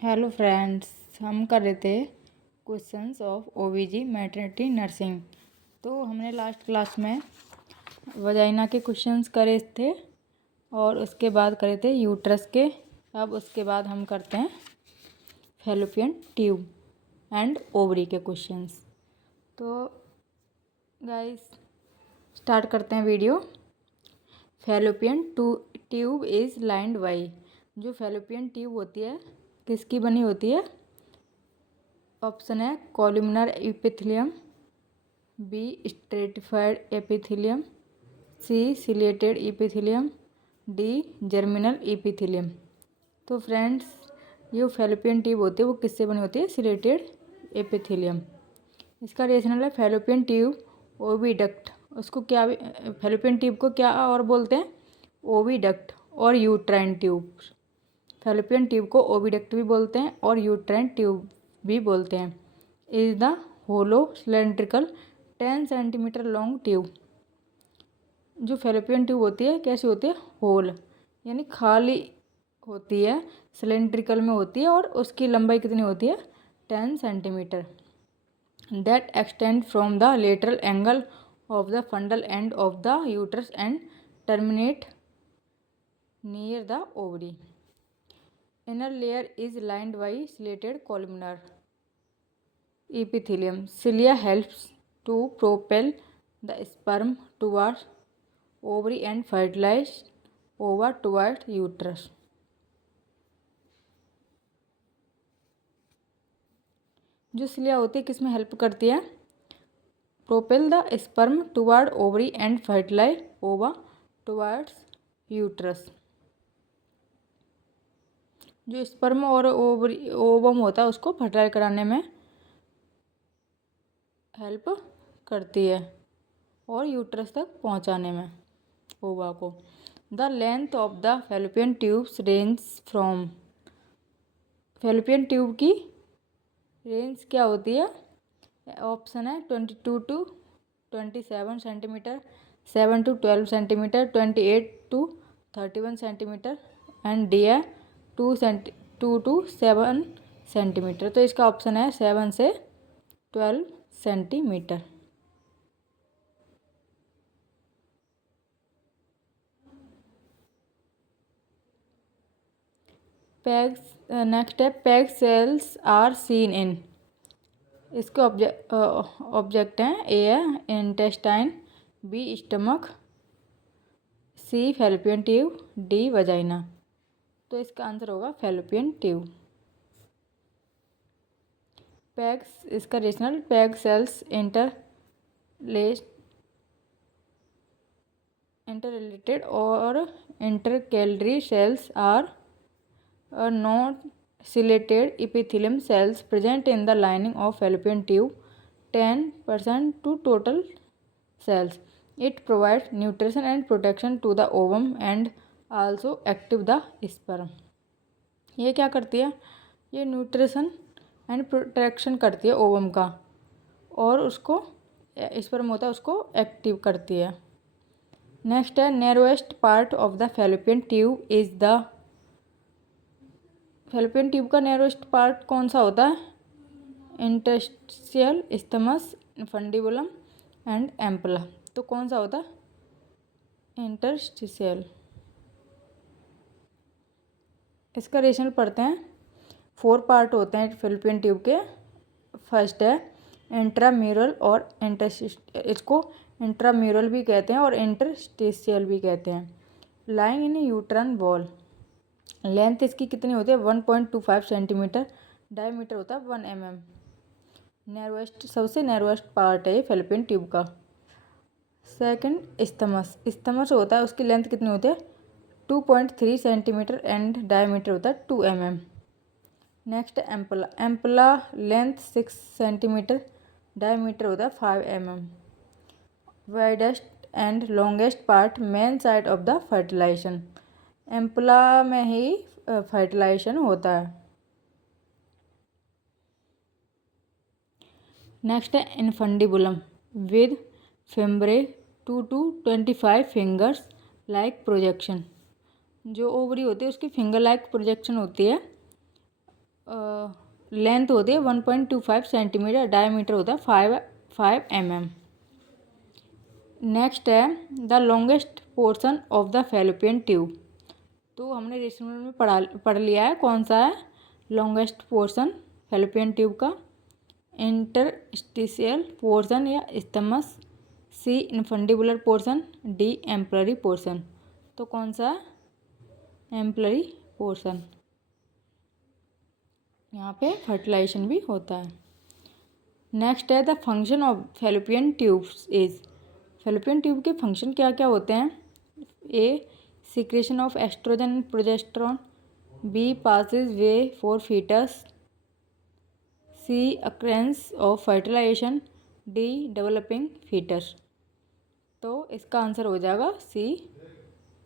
Hello friends, हम कर रहे थे क्वेश्चंस ऑफ ओबीजी मैटरनिटी नर्सिंग। तो हमने लास्ट क्लास में वजाइना के क्वेश्चंस करे थे और उसके बाद करे थे यूट्रस के। अब उसके बाद हम करते हैं फैलोपियन ट्यूब एंड ओवरी के क्वेश्चंस। तो गाइस स्टार्ट करते हैं video. Fallopian tube is lined by, जो फैलोपियन ट्यूब होती है किसकी बनी होती है? ऑप्शन है columnar epithelium, B stratified epithelium, C ciliated epithelium, D germinal epithelium. तो फ्रेंड्स, ये फैलोपियन ट्यूब होती है वो किससे बनी होती है? Ciliated epithelium. इसका रेशनल है फैलोपियन ट्यूब ओविडक्ट। उसको क्या, फैलोपियन ट्यूब को क्या और बोलते हैं? ओविडक्ट और यूट्राइन ट्यूब। फैलोपियन ट्यूब को ओविडक्ट भी बोलते हैं और यूट्राइन ट्यूब भी बोलते हैं। Is the hollow cylindrical 10 centimetre long tube. जो फैलोपियन ट्यूब होती है कैसी होती है? होल यानी खाली होती है, सिलेंड्रिकल में होती है और उसकी लंबाई कितनी होती है? 10 centimetre. That extend from the lateral angle of the फंडल end of the uterus and terminate near the ovary. Inner layer is lined by slated columnar epithelium. Cilia helps to propel the sperm towards ovary and fertilize ova towards uterus. जो cilia होती है किसमें help करती है? Propel the sperm toward ovary and fertilize ova towards uterus. जो sperm और ovary ovum होता है उसको फर्टिलाइज कराने में हेल्प करती है और यूट्रस तक पहुंचाने में ओवा को। The length of the fallopian tubes range from, fallopian tube की रेंज क्या होती है? ऑप्शन है 22 to 27 centimetre, 7 to 12 centimetre, 28 to 31 centimetre and D है 2 to 7 सेंटीमीटर। तो इसका ऑप्शन है 7 से 12 सेंटीमीटर। पैग्स, नेक्स्ट है peg cells are seen in. इसके ऑब्जेक्ट हैं, ए है intestine, B stomach, C fallopian tube, D vagina. तो इसका आंसर होगा फैलोपियन ट्यूब। पैग्स, इसका रेशनल पैग सेल्स इंटररिलेटेड और intercalary cells are not ciliated epithelium cells present in the lining of fallopian tube, 10% to total cells. It provides nutrition and protection to the ovum and also active the sperm. ये क्या करती है? ये nutrition and protection करती है ovum का और उसको स्पर्म होता है उसको एक्टिव करती है। नेक्स्ट है narrowest part of the fallopian tube is the, fallopian tube का नैरोएस्ट पार्ट कौन सा होता है? Interstitial, isthmus, infundibulum and ampulla. तो कौन सा होता है? इंटरस्टिशियल। इसका रेशनल पढ़ते हैं। 4 पार्ट होते हैं फैलोपियन ट्यूब के। फर्स्ट है इंट्राम्यूरल और इसको इंट्राम्यूरल भी कहते हैं और इंटरस्टिशियल भी कहते हैं। Lying in uterine wall. Length इसकी कितनी होती है? 1.25 सेंटीमीटर। डायमीटर होता है 1 mm। नैरोएस्ट, सबसे नैरोएस्ट पार्ट है ये फैलोपियन ट्यूब का। सेकंड इस्थमस, इस्थमस होता है उसकी लेंथ कितनी होती है? 2.3 सेंटीमीटर एंड डायमीटर होता है 2 mm। Next ampulla, ampulla length 6 centimetre, diameter होता है 5 mm। Widest and longest part main site of the fertilisation. Ampulla में ही फर्टिलाइजेशन होता है। नेक्स्ट है infundibulum with fimbriae 2 to 25 fingers like projection. जो ओवरी होती है उसकी फिंगर लाइक प्रोजेक्शन होती है लेंथ होती है 1.25 सेंटीमीटर, डायमीटर होता है 5 mm। Next is the longest portion of the fallopian tube. तो हमने रेशनल में पढ़ लिया है कौन सा है लॉन्गेस्ट पोर्शन फैलोपियन ट्यूब का। इंटरस्टिशियल पोर्शन या स्टमस, सी इनफंडिबुलर पोर्शन, डी एम्पलरी पोर्शन। तो कौन सा है एम्पलरी पोर्शन। यहाँ पे फर्टिलाइजेशन भी होता है। Next is the function of fallopian tubes is. Fallopian tube के फंक्शन क्या क्या होते हैं। A secretion of oestrogen and progesterone, B passive way for foetus, C occurrence of fertilisation, D developing foetus. तो इसका आंसर हो जाएगा सी।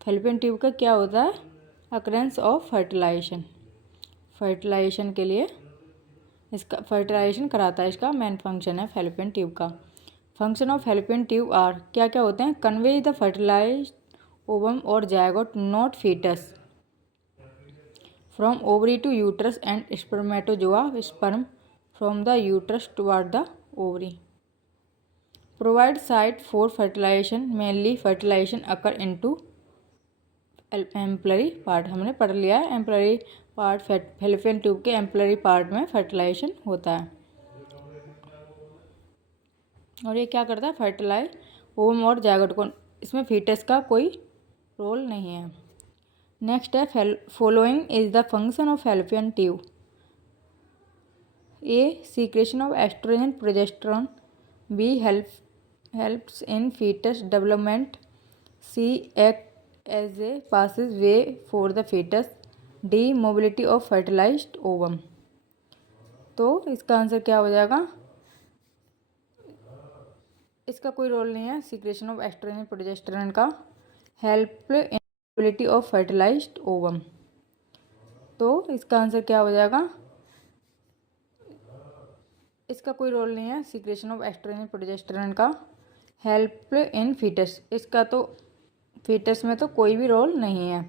फैलोपियन ट्यूब का क्या होता है अक्रेंस ऑफ फर्टिलाइजेशन। फर्टिलाइजेशन के लिए इसका फर्टिलाइजेशन कराता है, इसका मेन फंक्शन है फैलोपियन ट्यूब का। Function of fallopian tube are क्या क्या होते हैं। कन्वे द फर्टिलाइज्ड ओवम और zygote not foetus from ovary to uterus and spermatozoa sperm from the uterus toward the ovary. Provide site for fertilization, mainly fertilization occur into ampullary part. हमने पढ़ लिया है ampullary part fallopian tube के ampullary part में fertilization होता है। और ये क्या करता है फर्टिलाइज ओवम और जायगोट को, इसमें फीटस का कोई रोल नहीं है। नेक्स्ट है following is the function of fallopian tube. A secretion of oestrogen progesterone, B helps in foetus development, C act as a passes way for the foetus, D mobility of fertilized ovum. तो इसका answer क्या हो जाएगा। इसका कोई role नहीं है secretion of oestrogen progesterone का, help in mobility of fertilized ovum. तो इसका आंसर क्या हो जाएगा। इसका कोई रोल नहीं है सीक्रेशन ऑफ एस्ट्रोजन प्रोजेस्टेरॉन का, हेल्प इन फीटस। इसका तो फीटस में तो कोई भी रोल नहीं है।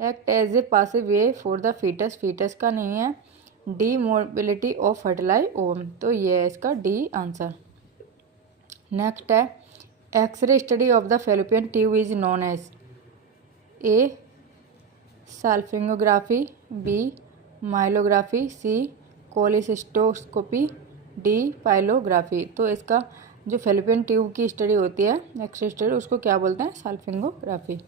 Act as a passive way for the foetus, foetus का नहीं है। D mobility of fertilise ovum, तो ये है इसका डी आंसर। नेक्स्ट है X ray study of the fallopian tube is known as. A salpingography, B myelography, C cholecystoscopy, D pyelography. तो इसका जो फैलोपियन ट्यूब की स्टडी होती है एक्सरे स्टडी उसको क्या बोलते हैं salpingography.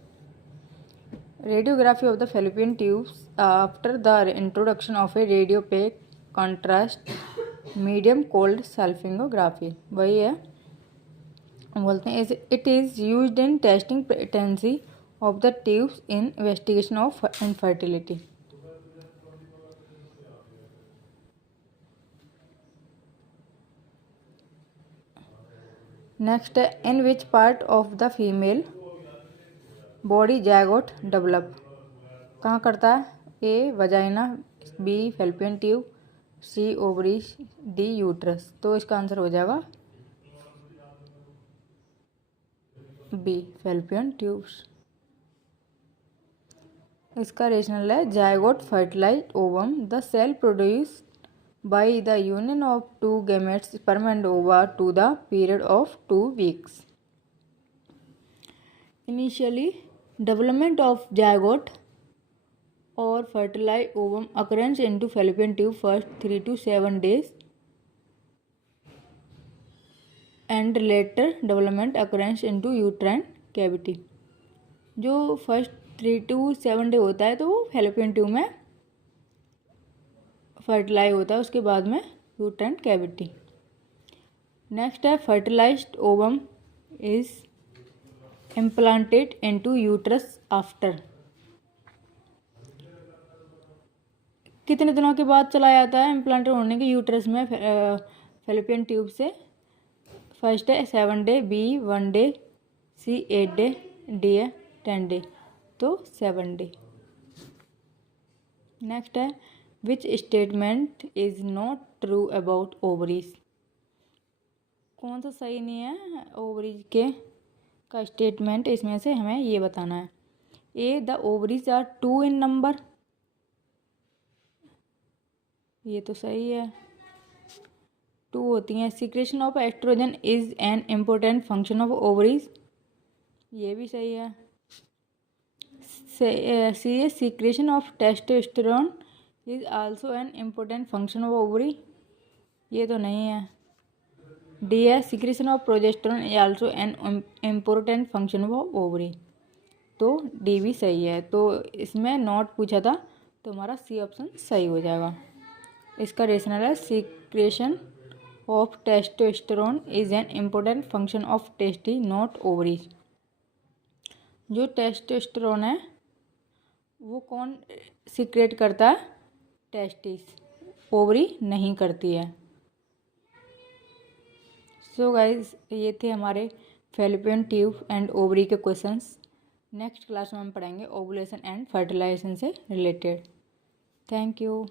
Radiography of the fallopian tubes after the introduction of a radiopaque contrast medium called salpingography, वही है बोलते हैं। It is used in testing patency of the tubes in investigation of infertility. Next is in which part of the female body zygote develop. कहाँ करता है। A vagina, B fallopian tube, C ovary, D uterus. तो इसका answer हो जाएगा B fallopian tubes. इसका rational है zygote fertilize ovum the cell produce by the union of two gametes sperm and ova to the period of 2 weeks. Initially, development of zygote or fertilized ovum occurs into fallopian tube first 3 to 7 days and later development occurs into uterine cavity. जो first 3 to 7 day होता है तो वो fallopian tube में fertilise होता है, उसके बाद में यूट्राइन कैविटी। नेक्स्ट है fertilized ovum is implanted into uterus after. कितने दिनों के बाद चला जाता है इम्प्लांटेड होने के यूट्रस में फैलोपियन ट्यूब से। फर्स्ट है 7 डे, बी 1 डे, सी 8 डे, डी है 10 डे। तो 7 डे। नेक्स्ट है which statement is not true about ovaries. कौन सा सही नहीं है ओवरीज के का स्टेटमेंट, इसमें से हमें ये बताना है। A the ovaries are 2 in number, ये तो सही है। 2 होती हैं, secretion of estrogen is an important function of ovaries, ये भी सही है। सी है, secretion of testosterone is also an important function of ovary, ये तो नहीं है। डी है, secretion of progesterone is also an important function of ovary, तो डी भी सही है। तो इसमें नॉट पूछा था तो हमारा सी ऑप्शन सही हो जाएगा। इसका रेशनल है, secretion of testosterone is an important function of tasty not ovaries. जो टेस्टोस्टेरोन है वो कौन सीक्रेट करता है? टेस्टिस, ओवरी नहीं करती है। सो गाइज, ये थे हमारे फैलोपियन ट्यूब एंड ओवरी के क्वेश्चंस। नेक्स्ट क्लास में हम पढ़ेंगे ओवुलेशन एंड फर्टिलाइजेशन से रिलेटेड। Thank you.